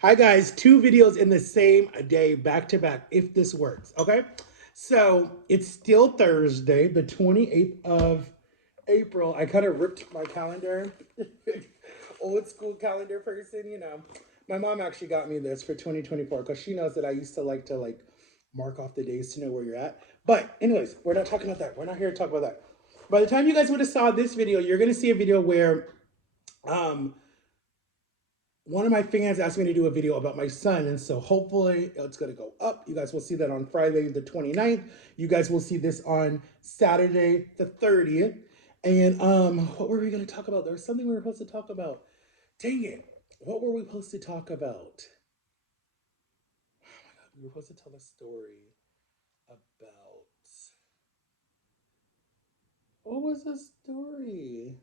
Hi guys, two videos in the same day, back to back, if this works, okay? So it's still Thursday, the 28th of April. I kind of ripped my calendar, old school calendar person. My mom actually got me this for 2024 because she knows that I used to like mark off the days to know where you're at. But anyways, we're not talking about that. We're not here to talk about that. By the time you guys would have saw this video, you're gonna see a video where um one of my fans asked me to do a video about my son, and so hopefully it's going to go up. You guys will see that on Friday the 29th. You guys will see this on Saturday the 30th. And what were we going to talk about? There was something we were supposed to talk about. Dang it. What were we supposed to talk about? We were supposed to tell a story about, what was the story?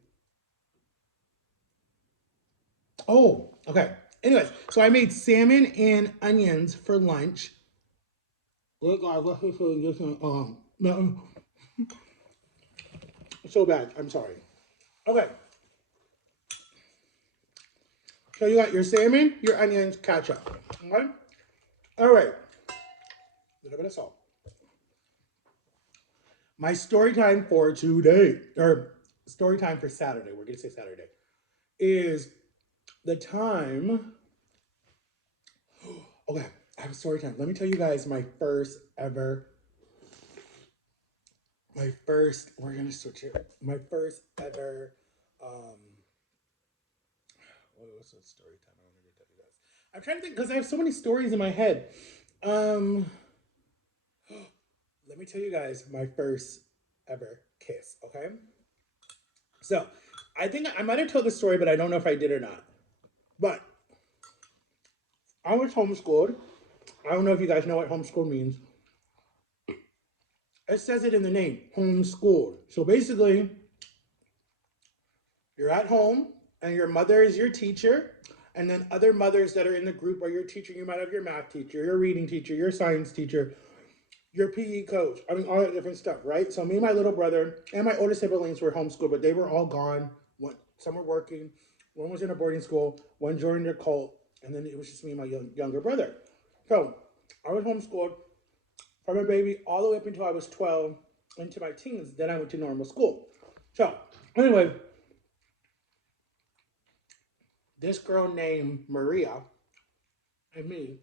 Oh, okay. Anyways, so I made salmon and onions for lunch. Look, guys, listen, no, so bad. I'm sorry. Okay, so you got your salmon, your onions, ketchup. Okay. All right. A little bit of salt. My story time for today, or story time for Saturday. We're gonna say Saturday is the time. Okay, I have a story time. Let me tell you guys my first ever. My first. We're gonna switch here. My first ever. Um, what was the story time? I wanted to tell you guys. I'm trying to think because I have so many stories in my head. Um, let me tell you guys my first ever kiss, okay? So, I think I might have told the story, but I don't know if I did or not. But I was homeschooled. I don't know if you guys know what homeschool means. It says it in the name, homeschooled. So basically, you're at home and your mother is your teacher, and then other mothers that are in the group are your teacher. You might have your math teacher, your reading teacher, your science teacher, your PE coach. I mean, all that different stuff, right? So me and my little brother and my older siblings were homeschooled, but they were all gone. Some were working. One was in a boarding school. One joined a cult, and then it was just me and my younger brother. So I was homeschooled from a baby all the way up until I was 12 into my teens. Then I went to normal school. So anyway, this girl named Maria and me,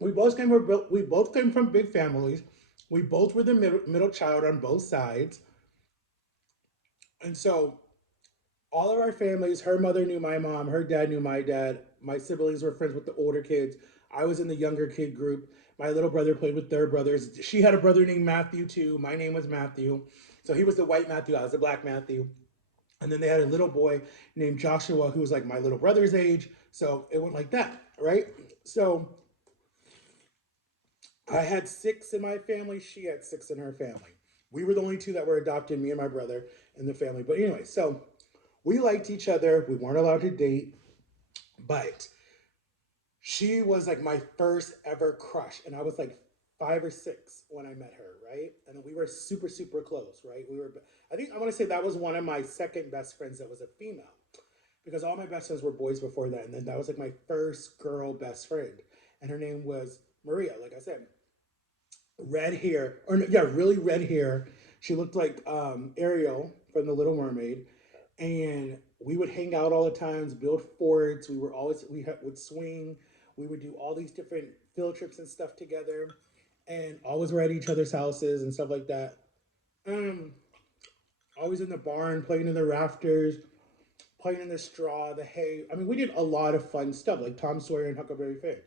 we both came from big families. We both were the middle child on both sides. And so all of our families, her mother knew my mom, her dad knew my dad. My siblings were friends with the older kids. I was in the younger kid group. My little brother played with their brothers. She had a brother named Matthew too. My name was Matthew. So he was the white Matthew, I was the black Matthew. And then they had a little boy named Joshua who was like my little brother's age. So it went like that, right? So I had six in my family. She had six in her family. We were the only two that were adopted, me and my brother in the family. But anyway, so we liked each other. We weren't allowed to date, but she was like my first ever crush. And I was like 5 or 6 when I met her, right? And then we were super, super close, right? I think I want to say that was one of my second best friends that was a female because all my best friends were boys before that. And then that was like my first girl best friend. And her name was Maria, like I said. Red hair, or yeah, really red hair. She looked like Ariel from The Little Mermaid, and we would hang out all the times, build forts. Would swing. We would do all these different field trips and stuff together, and always were at each other's houses and stuff like that. Um, Always in the barn, playing in the rafters, playing in the straw, the hay. I mean, we did a lot of fun stuff like Tom Sawyer and Huckleberry Finn.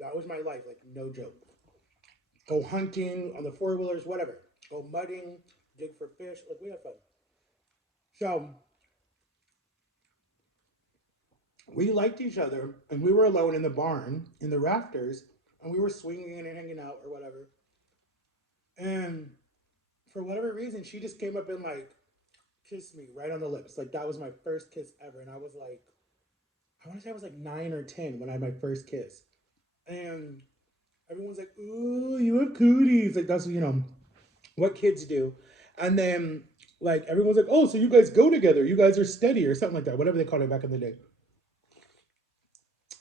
That was my life, like no joke. Go hunting on the four wheelers, whatever. Go mudding, dig for fish. Like we had fun. So we liked each other, and we were alone in the barn in the rafters, and we were swinging and hanging out or whatever. And for whatever reason, she just came up and like kissed me right on the lips. Like that was my first kiss ever, and I was like, I want to say I was like 9 or 10 when I had my first kiss, and everyone's like, "Ooh, you have cooties!" Like that's what kids do. And then like everyone's like, "Oh, so you guys go together? You guys are steady or something like that, whatever they called it back in the day."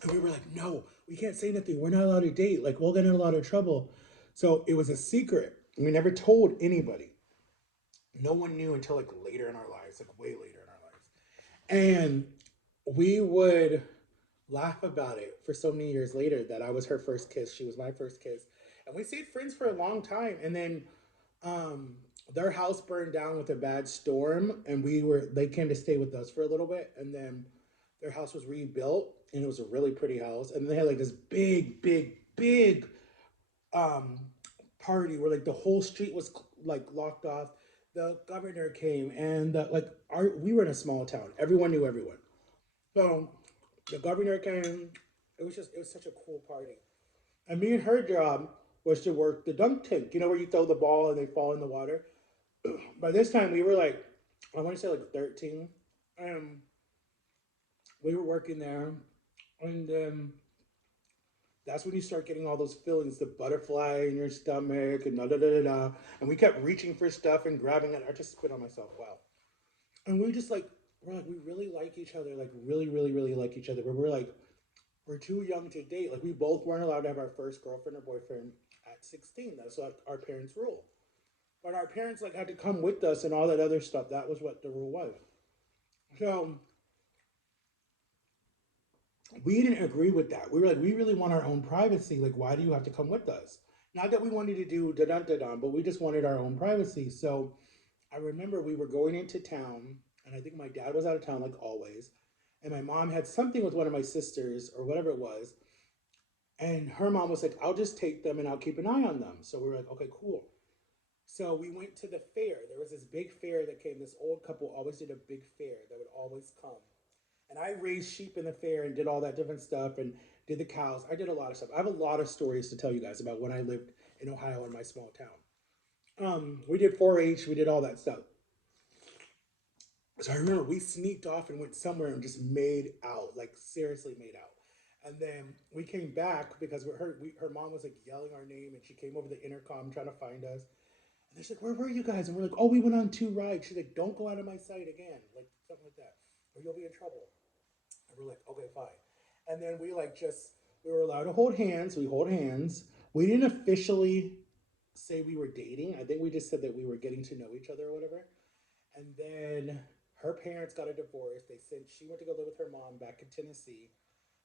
And we were like, no, we can't say nothing. We're not allowed to date. Like, we'll get in a lot of trouble. So it was a secret. We never told anybody. No one knew until like later in our lives, like way later in our lives. And we would laugh about it for so many years later that I was her first kiss. She was my first kiss. And we stayed friends for a long time. And then um, their house burned down with a bad storm. And they came to stay with us for a little bit. And then their house was rebuilt. And it was a really pretty house. And they had like this big, big, big um, party where like the whole street was like locked off. The governor came and we were in a small town. Everyone knew everyone. So the governor came. It was such a cool party. And me and her job was to work the dunk tank. You know where you throw the ball and they fall in the water. By this time we were like, I want to say like 13, and we were working there, and that's when you start getting all those feelings, the butterfly in your stomach, and da da da da da. And we kept reaching for stuff and grabbing it. I just spit on myself. Wow. And we're like, we really like each other, like really, really, really like each other. But we're like, we're too young to date. Like we both weren't allowed to have our first girlfriend or boyfriend at 16. That's like our parents' rule. But our parents like had to come with us and all that other stuff. That was what the rule was. So we didn't agree with that. We were like, we really want our own privacy. Like, why do you have to come with us? Not that we wanted to do da da da da, but we just wanted our own privacy. So I remember we were going into town, and I think my dad was out of town, like always. And my mom had something with one of my sisters or whatever it was. And her mom was like, I'll just take them and I'll keep an eye on them. So we were like, okay, cool. So we went to the fair. There was this big fair that came. This old couple always did a big fair that would always come. And I raised sheep in the fair and did all that different stuff and did the cows. I did a lot of stuff. I have a lot of stories to tell you guys about when I lived in Ohio in my small town. We did 4-H. We did all that stuff. So I remember we sneaked off and went somewhere and just made out, like seriously made out. And then we came back because her mom was like yelling our name, and she came over the intercom trying to find us. And she's like, "Where were you guys?" And we're like, "Oh, we went on 2 rides." She's like, "Don't go out of my sight again," like something like that, or you'll be in trouble. And we're like, "Okay, fine." And then we were allowed to hold hands. We hold hands. We didn't officially say we were dating. I think we just said that we were getting to know each other or whatever. And then her parents got a divorce. She went to go live with her mom back in Tennessee.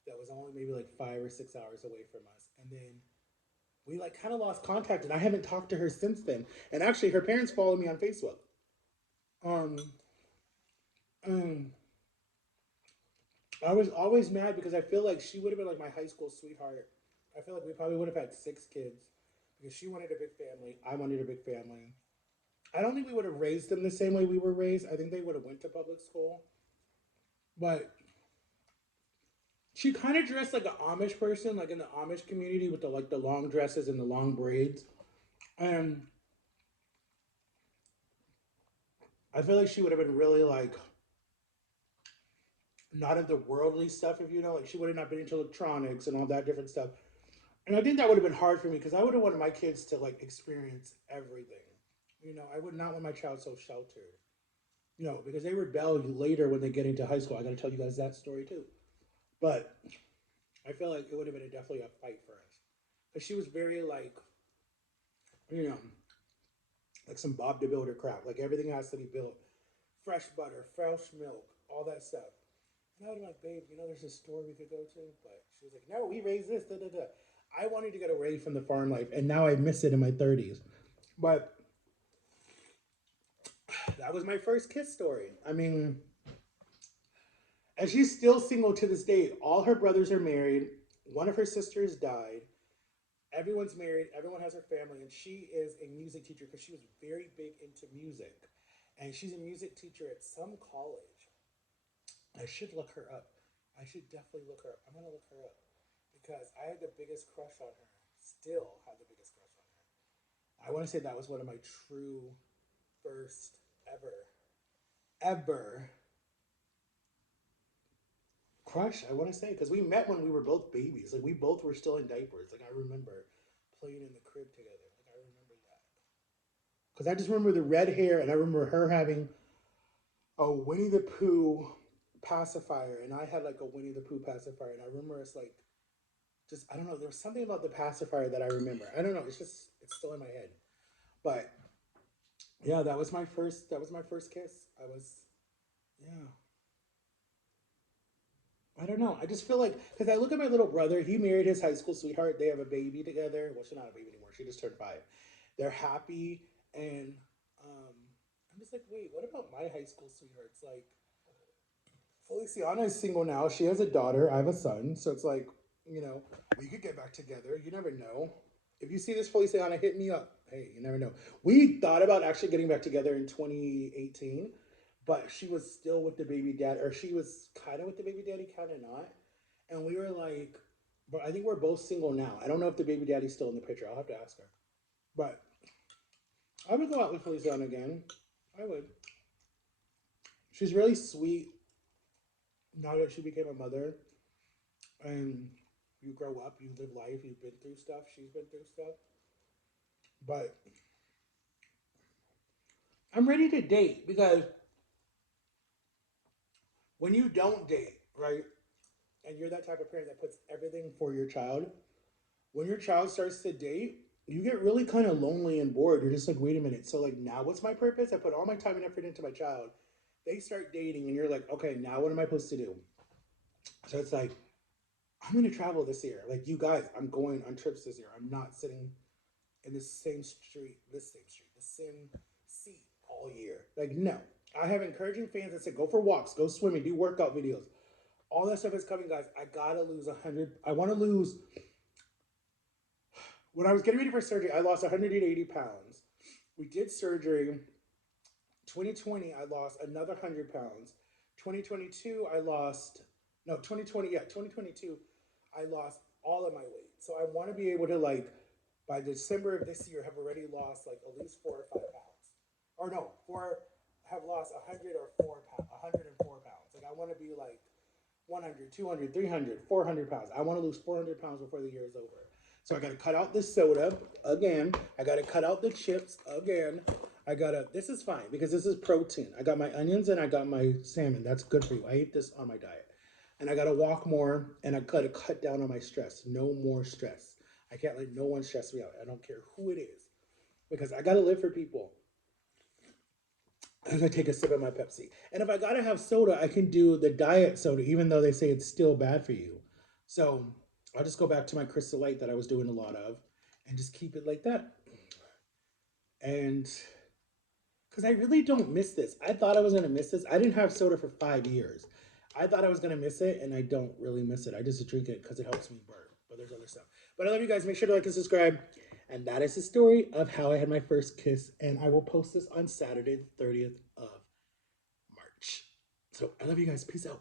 That was only maybe like 5 or 6 hours away from us. And then we like kind of lost contact, and I haven't talked to her since then. And actually, her parents follow me on Facebook. Um, um, I was always mad because I feel like she would have been like my high school sweetheart. I feel like we probably would have had 6 kids because she wanted a big family. I wanted a big family. I don't think we would have raised them the same way we were raised. I think they would have went to public school, but she kind of dressed like an Amish person, like in the Amish community with the long dresses and the long braids. And I feel like she would have been really like not of the worldly stuff, if you know, like she would have not been into electronics and all that different stuff. And I think that would have been hard for me because I would have wanted my kids to like experience everything. You know, I would not want my child so sheltered. You know, because they rebel later when they get into high school. I got to tell you guys that story too. But I feel like it would have been definitely a fight for us because she was very like, you know, like some Bob the Builder crap. Like everything has to be built, fresh butter, fresh milk, all that stuff. And I was like, babe, you know, there's a store we could go to, but she was like, no, we raised this. Da, da, da. I wanted to get away from the farm life, and now I miss it in my 30s. But that was my first kiss story. I mean, and she's still single to this day. All her brothers are married. One of her sisters died. Everyone's married. Everyone has her family, and she is a music teacher because she was very big into music, and she's a music teacher at some college. I should look her up. I should definitely look her up. I'm gonna look her up because I had the biggest crush on her. Still have the biggest crush on her. I want to say that was one of my true first ever crush. I want to say because we met when we were both babies. Like we both were still in diapers. Like I remember playing in the crib together. Like I remember that because I just remember the red hair, and I remember her having a Winnie the Pooh pacifier, and I had like a Winnie the Pooh pacifier, and I remember it's like just I don't know. There was something about the pacifier that I remember. I don't know. It's still in my head. But yeah, that was my first. That was my first kiss. I was yeah. I don't know. I just feel like because I look at my little brother. He married his high school sweetheart. They have a baby together. Well, she's not a baby anymore. She just turned 5. They're happy, and um, I'm just like, wait, what about my high school sweethearts? Like, Feliciana is single now. She has a daughter. I have a son. So it's like, we could get back together. You never know. If you see this Feliciana, hit me up. Hey, you never know. We thought about actually getting back together in 2018, but she was still with the baby dad, or she was kind of with the baby daddy, kind of not. And we were like, but I think we're both single now. I don't know if the baby daddy's still in the picture. I'll have to ask her. But I would go out with Feliciana again. I would. She's really sweet now that she became a mother. And you grow up, you live life, you've been through stuff, she's been through stuff. But I'm ready to date because when you don't date, right, and you're that type of parent that puts everything for your child, when your child starts to date, you get really kind of lonely and bored. You're just like, wait a minute. So, like, now what's my purpose? I put all my time and effort into my child. They start dating, and you're like, okay, now what am I supposed to do? So it's like, I'm going to travel this year. Like, you guys, I'm going on trips this year. I'm not sitting in the same seat all year. Like, no. I have encouraging fans that say, go for walks, go swimming, do workout videos. All that stuff is coming, guys. I gotta lose 100. I want to lose. When I was getting ready for surgery, I lost 180 pounds. We did surgery. 2020, I lost another 100 pounds. 2022, I lost. No, 2020, yeah, 2022, I lost all of my weight. So I want to be able to, like, by December of this year, have already lost like at least 4 or 5 pounds. Or no, have lost 104 pounds. Like, I want to be like 100, 200, 300, 400 pounds. I want to lose 400 pounds before the year is over. So I got to cut out the soda again. I got to cut out the chips again. this is fine because this is protein. I got my onions and I got my salmon. That's good for you. I eat this on my diet. And I got to walk more and I got to cut down on my stress. No more stress. I can't let no one stress me out. I don't care who it is because I got to live for people. As I take a sip of my Pepsi. And if I gotta have soda, I can do the diet soda, even though they say it's still bad for you. So I'll just go back to my Crystal Light that I was doing a lot of and just keep it like that. And because I really don't miss this. I thought I was gonna miss this. I didn't have soda for 5 years. I thought I was gonna miss it, and I don't really miss it. I just drink it because it helps me burn. But there's other stuff. But I love you guys. Make sure to like and subscribe. And that is the story of how I had my first kiss. And I will post this on Saturday, the 30th of March. So I love you guys. Peace out.